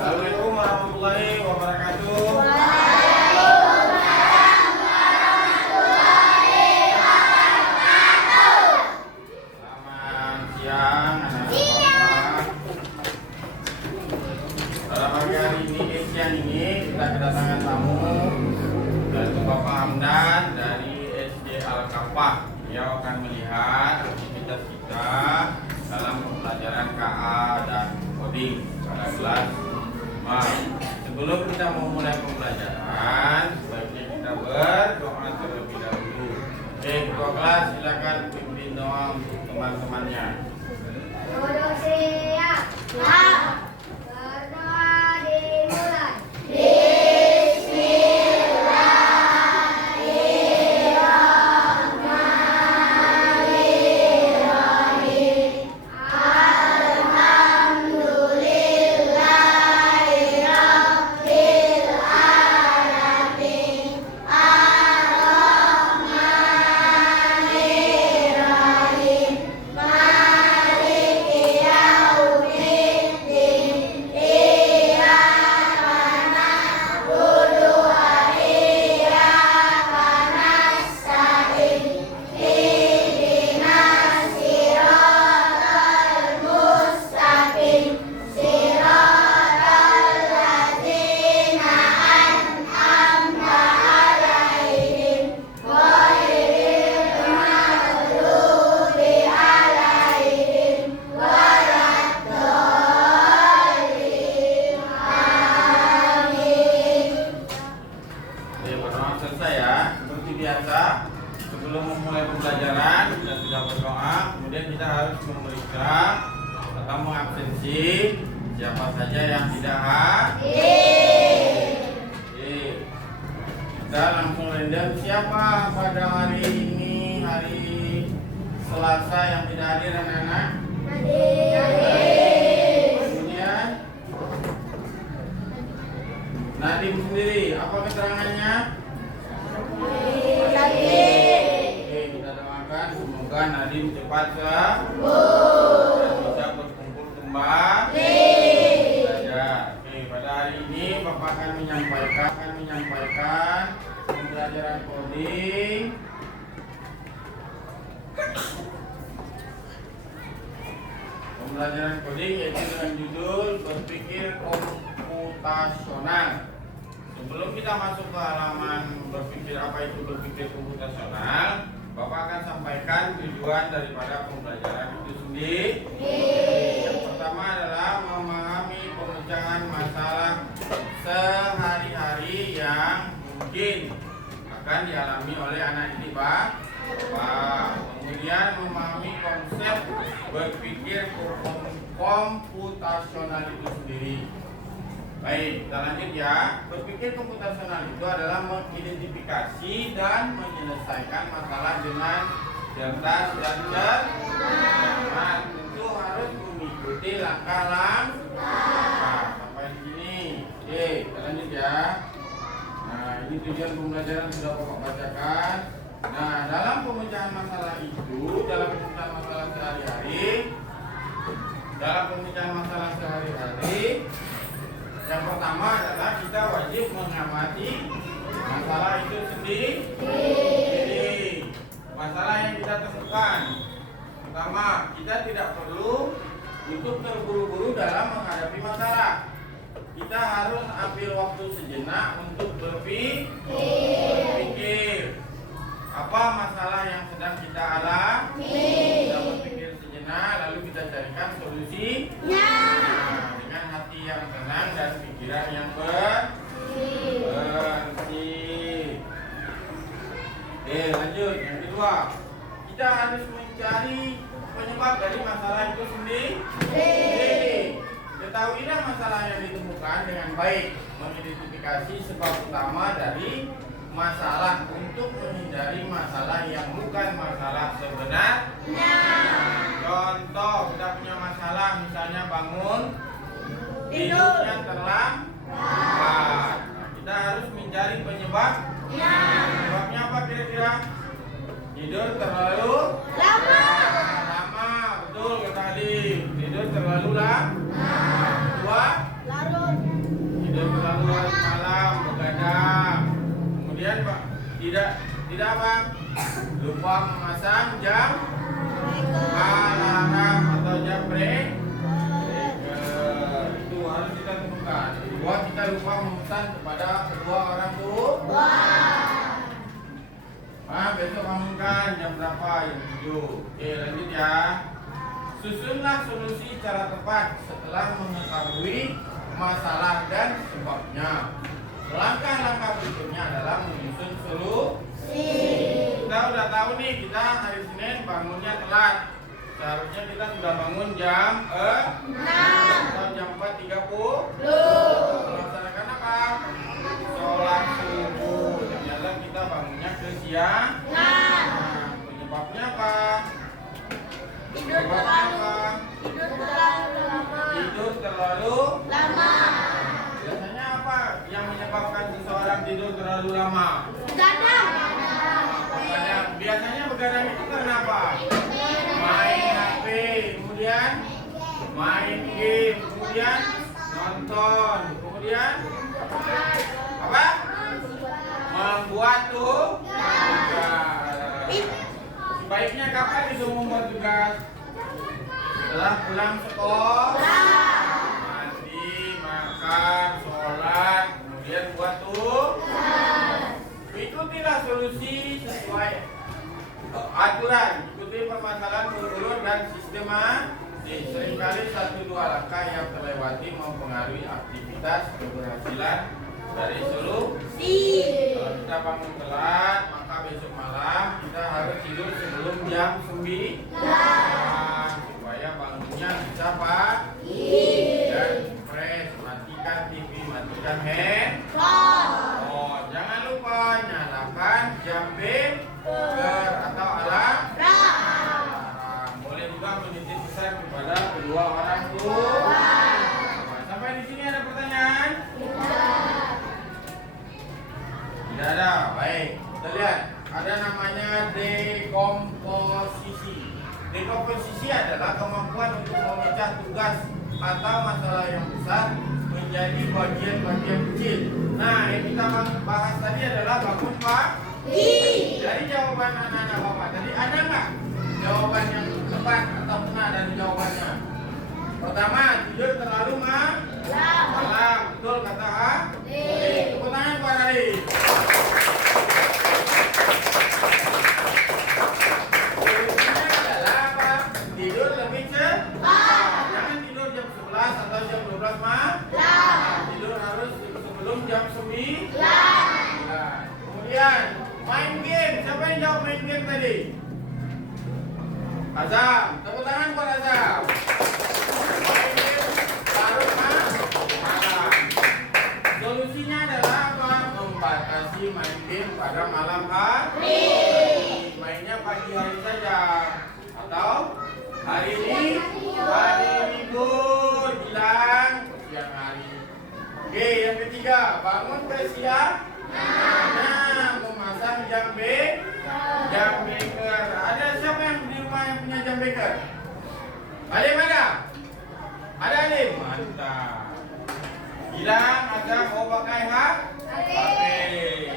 Assalamualaikum warahmatullahi wabarakatuh. Selamat siang anak-anak. Pada pagi hari ini, siang ini kita kedatangan tamu yaitu Bapak Hamdan dari SD Al-Kafah. Dia akan melihat aktivitas kita dalam pembelajaran KA dan coding pada kelas. Sebelum kita memulai pembelajaran, sebaiknya kita berdoa terlebih dahulu. Oke, ketua kelas silakan pimpin doa untuk teman-temannya. Doa siap. Berdoa dimulai. Sebelum memulai pembelajaran kita sudah berdoa, kemudian kita harus memeriksa atau mengabsensi siapa saja yang tidak hadir. Kita langsung random siapa pada hari ini, hari Selasa yang tidak hadir anak-anak? Kemudian Nadim sendiri, apa keterangannya? Semoga Nadim cepat sembuh dan bisa berkumpul kembali belajar. Oke, pada hari ini Bapak akan menyampaikan pembelajaran coding. Pembelajaran coding yaitu dengan judul berpikir komputasional. Sebelum kita masuk ke halaman berpikir apa itu berpikir komputasional, Bapak akan sampaikan tujuan daripada pembelajaran itu sendiri. Yang pertama adalah memahami pemecahan masalah sehari-hari yang mungkin akan dialami oleh anak didik Bapak. Kemudian memahami konsep berpikir komputasional itu sendiri. Baik, kita lanjut ya. Berpikir komputasional itu adalah mengidentifikasi dan menyelesaikan masalah dengan cerdas dan cermat. Tentu harus mengikuti langkah-langkah. Sampai di sini. Oke, kita lanjut ya. Nah, ini tujuan pembelajaran sudah Bapak bacakan. Nah, dalam pemecahan masalah itu, dalam pemecahan masalah sehari-hari, yang pertama adalah kita wajib mengamati masalah itu sendiri. Masalah yang kita temukan. Pertama, kita tidak perlu untuk terburu-buru dalam menghadapi masalah. Kita harus ambil waktu sejenak untuk berpikir. Apa masalah yang sedang kita alami? Kita berpikir sejenak, lalu kita carikan solusinya. Dengan hati yang tenang dan pikiran yang bersih. Oke, lanjut. Yang kedua, kita harus mencari penyebab dari masalah itu sendiri. Ketahuilah masalah yang ditemukan dengan baik, mengidentifikasi sebab utama dari masalah untuk menghindari masalah yang bukan masalah sebenarnya. Contoh, kita punya masalah misalnya bangun tidurnya terlambat. Kita harus mencari penyebabnya. Penyebabnya apa kira-kira? Tidur terlalu lama. Betul kata Adi. Tidur terlalu lama. Kedua, larut. tidak apa? Lupa memasang jam alarm atau jam breaker. Itu harus kita temukan. Kedua, kita lupa memesan kepada kedua orang tua. Besok bangunkan jam berapa? Jam 7. Oke, lanjut ya. Susunlah solusi secara tepat setelah mengetahui masalah dan sebabnya. Langkah-langkah berikutnya adalah menyusun solusi. Kita udah tahu nih, kita hari Senin bangunnya telat. Seharusnya kita sudah bangun jam 6 atau jam 4.30. Melaksanakan apa? Sholat subuh. Ternyata kita bangunnya ke siang. Penyebabnya apa? Tidur terlalu lama. Biasanya apa yang menyebabkan seseorang tidur terlalu lama? Begadang. Biasanya begadang itu karena apa? Main HP, kemudian main game, kemudian nonton, kemudian apa? Membuat tugas. Sebaiknya kapan itu membuat tugas? Setelah pulang sekolah, mandi, makan, sholat, kemudian buat tugas. Ikutilah solusi sesuai aturan, ikuti permasalahan urut dan sistematis. Seringkali 1-2 langkah yang terlewati mempengaruhi aktivitas keberhasilan dari solusi. Kalau kita bangun telat, maka besok malam kita harus tidur sebelum jam 9 supaya bangunnya bisa pagi dan fresh. Matikan TV, matikan handphone. Jangan lupa nyalakan jam beker atau alarm. Boleh juga menitip pesan kepada kedua orang tua. Sampai di sini ada pertanyaan? Tidak ada. Baik, kita lihat. Ada namanya dekomposisi. Dekomposisi adalah kemampuan untuk memecah tugas atau masalah yang besar menjadi bagian-bagian kecil. Nah, yang kita bahas tadi adalah bangun pagi. Dari jawaban anak-anak Bapak tadi, ada nggak jawaban yang tepat atau benar dari jawabannya? Pertama, tidur terlalu malam. Betul kata A? Tepuk tangan Pak Radi. Solusinya adalah apa? Tidur lebih cepat. Jangan tidur jam 11 atau jam 12 malam. Tidur harus sebelum jam 9. Kemudian main game. Siapa yang jawab main game tadi? Azam. Tepuk tangan buat Azam. Main game larut malam. Solusinya adalah apa? Membatasi main game pada malam hari. Mainnya pagi hari saja. Atau hari ini hari libur, bilang siang hari. Oke, yang ketiga, bangun ke siang. Memasang jam beker. Ada siapa yang di rumah yang punya jam beker? Alim ada? Ada Alim? Mantap. Bilang ada mau pakai hak? Pakai.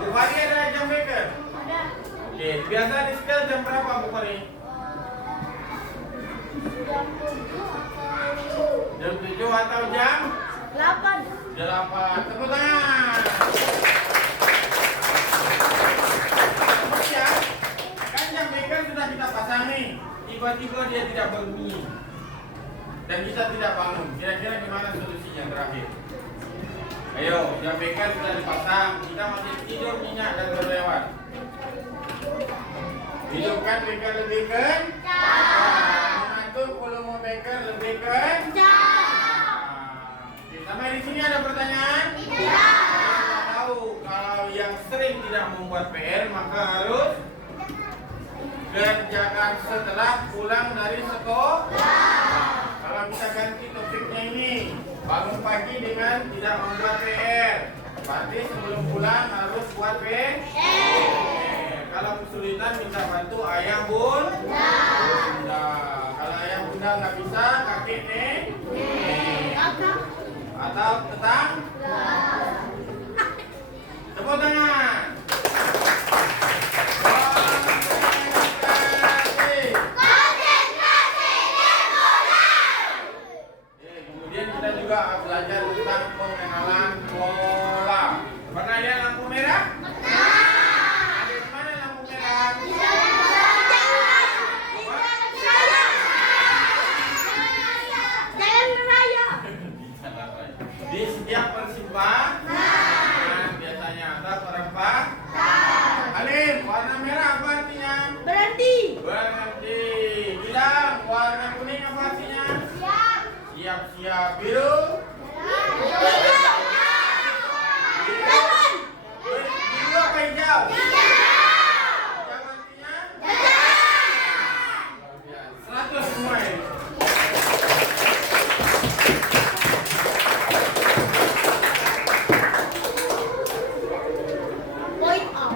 Bu Fari ada jam beker? Ada. Oke, biasa di setel jam berapa Bu Fari? Jam 7 atau jam 8. 8. Tepuk tangan. Ya, kan jam beker sudah kita pasang nih. Tiba-tiba dia tidak berbunyi dan kita tidak bangun. Kira-kira gimana solusinya terakhir? Ayo, jam beker sudah dipasang, kita masih tidur nyenyak dan terlewat. Hidupkan beker lebih kencang. Mengatur volume beker lebih kencang. Sampai di sini ada pertanyaan? Tidak. Kita tahu kalau yang sering tidak membuat PR maka harus kerjakan setelah pulang dari sekolah. Kalau kita ganti topiknya ini, bangun pagi dengan tidak membuat PR. Berarti sebelum pulang harus buat PR. Kalau kesulitan minta bantu ayah bunda. Kalau ayah bunda nggak bisa, kakek nek. Atau tetangga. Tepuk Tepuk tangan. Kemudian kita juga belajar tentang pengenalan pola. Pernah lihat lampu merah? Ada di mana lampu merah? Di setiap persimpangan biasanya atau perempatan. Alim, warna merah apa artinya? Berhenti. Berhenti. Bilang, warna kuning apa artinya? Siap-siap. Biru? Biru apa hijau? Hijau artinya? 100 semua ini. Point up.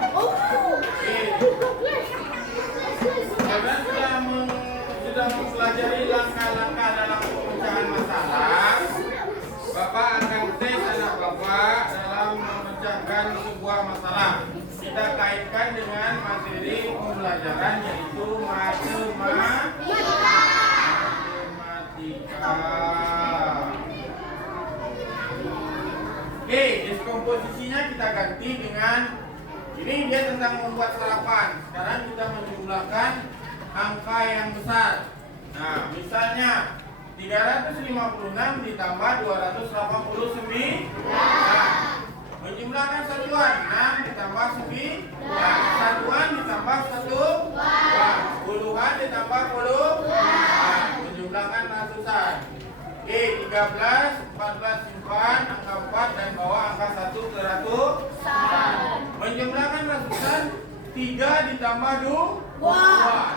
Karena sudah mempelajari langkah-langkah dalam pemecahan masalah, Bapak akan tes anak Bapak dalam memecahkan sebuah masalah. Kita kaitkan dengan materi pembelajaran yaitu matematika. Oke, diskomposisinya kita ganti dengan ini dia tentang membuat sarapan. Sekarang kita menjumlahkan angka yang besar. Nah, misalnya 356 ditambah 289. Nah, menjumlahkan satuan 6 ditambah 9. Satuan ditambah 1. Puluhan ditambah puluh. Nah, menjumlahkan ratusan. Oke, 13, 14 simpan, angka 4 dan bawa angka 1 ke ratusan. Menjumlahkan ratusan 3 ditambah 2.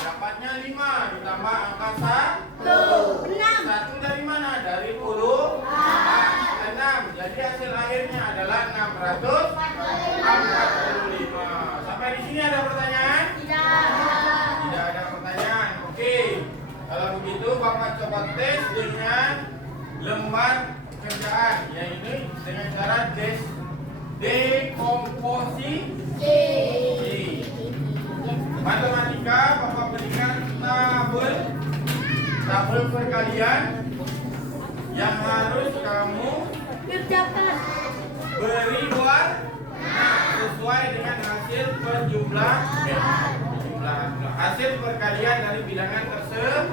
Dapatnya 5 ditambah angka 1. 1 dari mana? Dari puluh. 6. Jadi hasil akhirnya adalah 645. Sampai di sini ada pertanyaan? Tidak ada pertanyaan. Oke. Kalau begitu Bapak coba tes dengan lembar kerjaan, yaitu dengan cara dekomposisi. Matematika Bapak berikan tabel perkalian yang harus kamu Kerjakan. beri warna sesuai dengan hasil penjumlahan. Hasil perkalian dari bilangan tersebut.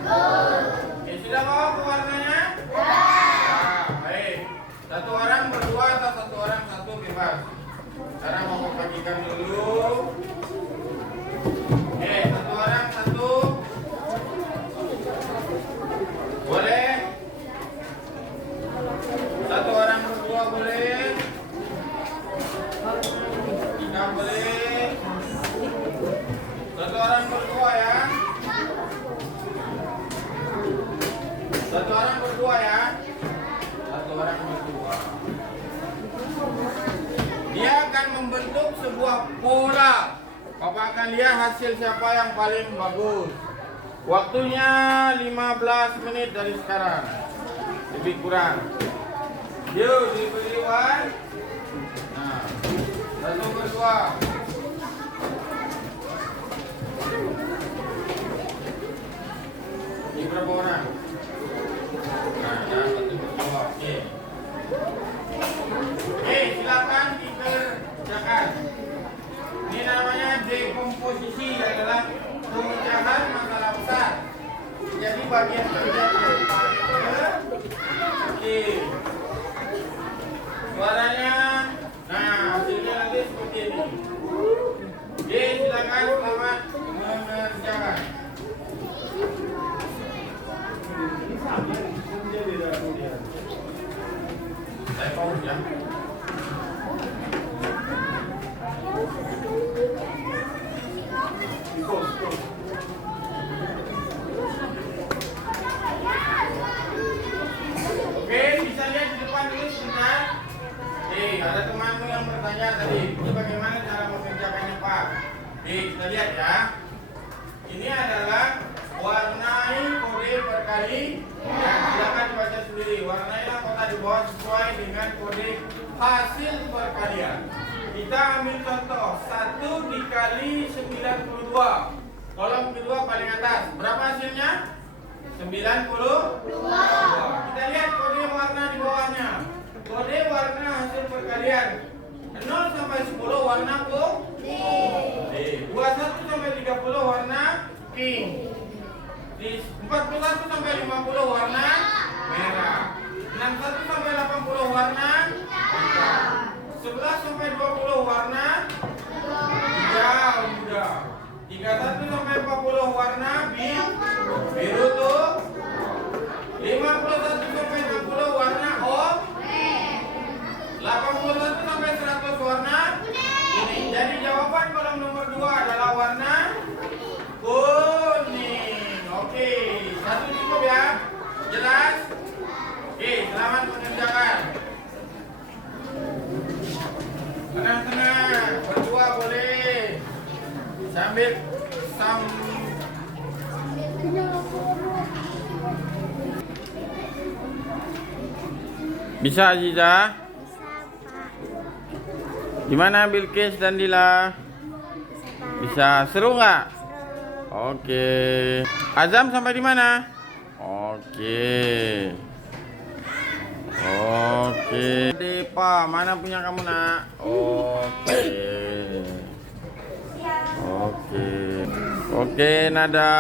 Sudah bawa ke warnanya? Baik. Satu orang berdua atau satu orang satu bebas. Sekarang mau bagikan dulu. Satu orang satu. Boleh? Satu orang berdua boleh? Tiga boleh? Satu orang berdua ya. Satu orang berdua ya. Satu orang berdua. Dia akan membentuk sebuah pola. Bapak akan lihat hasil siapa yang paling bagus. Waktunya 15 menit dari sekarang. Lebih kurang. Yuk diberi warna. Nah, satu berdua. Ini berapa orang? Nah, ya, satu berdua. Oke, silakan dikerjakan. Ini namanya dekomposisi, adalah pemecahan masalah besar. Jadi bagian kerja kecil. Suaranya, nah hasilnya nanti seperti ini. Oke, silakan selamat mengerjakan. Saya pause ya. Oke, bisa lihat di depan dulu sebentar. Ada temanmu yang bertanya tadi, ini bagaimana cara mengerjakannya Pak? Kita lihat ya. Ini adalah warnai kode perkali. Ya, silakan dibaca sendiri. Warnailah kota di bawah sesuai dengan kode hasil perkalian. Di Kita ambil contoh 1 dikali 92. Kolom kedua paling atas. Berapa hasilnya? 92. Kita lihat kode warna di bawahnya. Kode warna hasil perkalian 0 sampai 10 warna putih. 21 sampai 30 warna pink. Di 41 sampai 50 warna merah. 61 sampai 80 warna hitam. 11 sampai 20 warna hijau muda. 31 sampai 40 warna biru tuh. 51 sampai 60 warna oranye. 81 sampai 100 warna kuning. Jadi jawaban kolom nomor 2 adalah warna kuning. Oke, satu cukup ya. Jelas? Oke, selamat mengerjakan. Tenang-tenang, berdua boleh. Sambil Bisa Aziza? Gimana Bilqis dan Dila? Bisa. Seru nggak? Oke. Azam sampai di mana? Oke. Depa, mana punya kamu nak? Oke, Nada.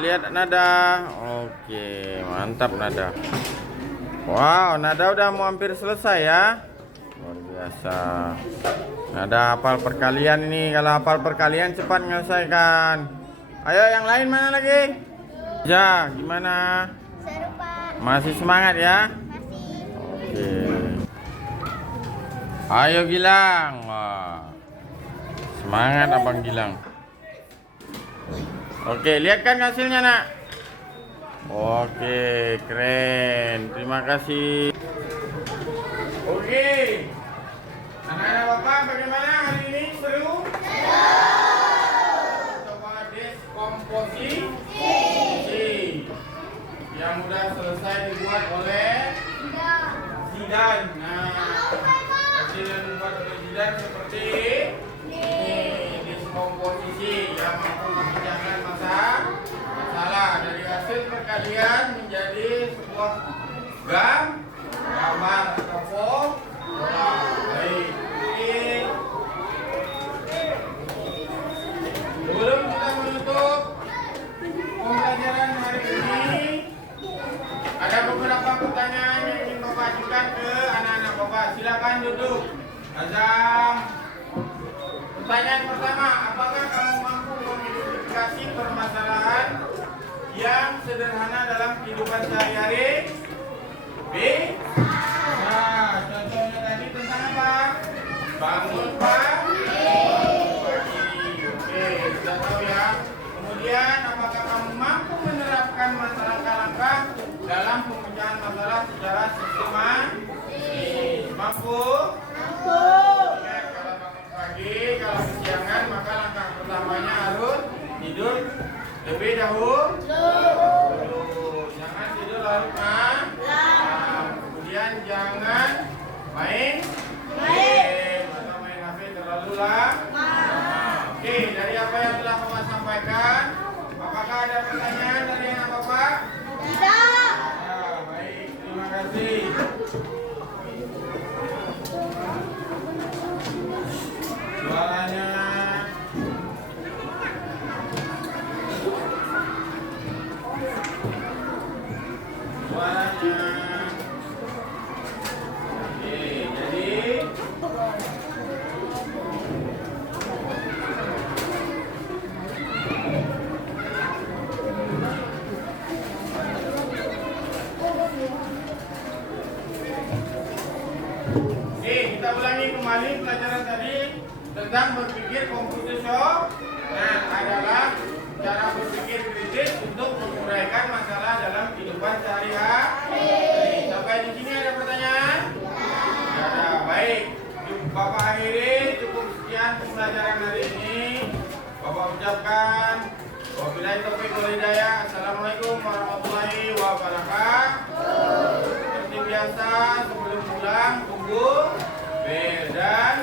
Lihat Nada. Oke, mantap Nada. Wow, Nada udah mau hampir selesai ya. Luar biasa. Nada hafal perkalian ini. Kalau hafal perkalian cepat menyelesaikan. Ayo yang lain mana lagi? Ya, gimana? Seru, Pak. Masih semangat ya? Oke. Ayo Gilang. Wah. Semangat Abang Gilang. Oke, lihat kan hasilnya nak. Oke, keren. Terima kasih. Oke. Anak-anak Bapak bagaimana hari ini? Seru? Coba deskomposisi yang sudah selesai dibuat oleh Zidan. Nah, hasil yang dibuat oleh Zidan seperti ini. Deskomposisi yang mampu memecahkan masalah dari hasil perkalian menjadi sebuah gambar atau pola. Baik. Sebelum kita menutup pembelajaran hari ini, ada beberapa pertanyaan yang ingin Bapak ajukan ke anak-anak Bapak. Silakan duduk. Azam. Pertanyaan pertama, apakah kamu mampu mengidentifikasi permasalahan yang sederhana dalam kehidupan sehari-hari? B. Nah, contohnya tadi tentang apa? Bangun pagi. Oke, sudah tahu ya. Kemudian, apakah kamu mampu menerapkan langkah-langkah dalam pemecahan masalah secara sistematis? Mampu? Ingat, kalau bangun pagi, kalau kesiangan, maka langkah pertamanya harus tidur lebih dahulu. Jangan tidur larut malam. Kemudian jangan main atau main HP terlalu lama. Oke, dari apa yang telah Bapak sampaikan, apakah ada pertanyaan dari anak Bapak? Tidak. Baik, terima kasih. Suaranya. Oke, jadi kita ulangi kembali pelajaran tadi tentang berpikir komputasional. Nah, adalah cara berpikir kritis untuk menguraikan masalah dalam kehidupan sehari-hari. Sampai di sini ada pertanyaan? Ada. Baik, Bapak akhiri. Cukup sekian pembelajaran hari ini. Bapak ucapkan wabillahi taufiq wal hidayah. Assalamualaikum warahmatullahi wabarakatuh. Seperti biasa, sebelum pulang tunggu bel dan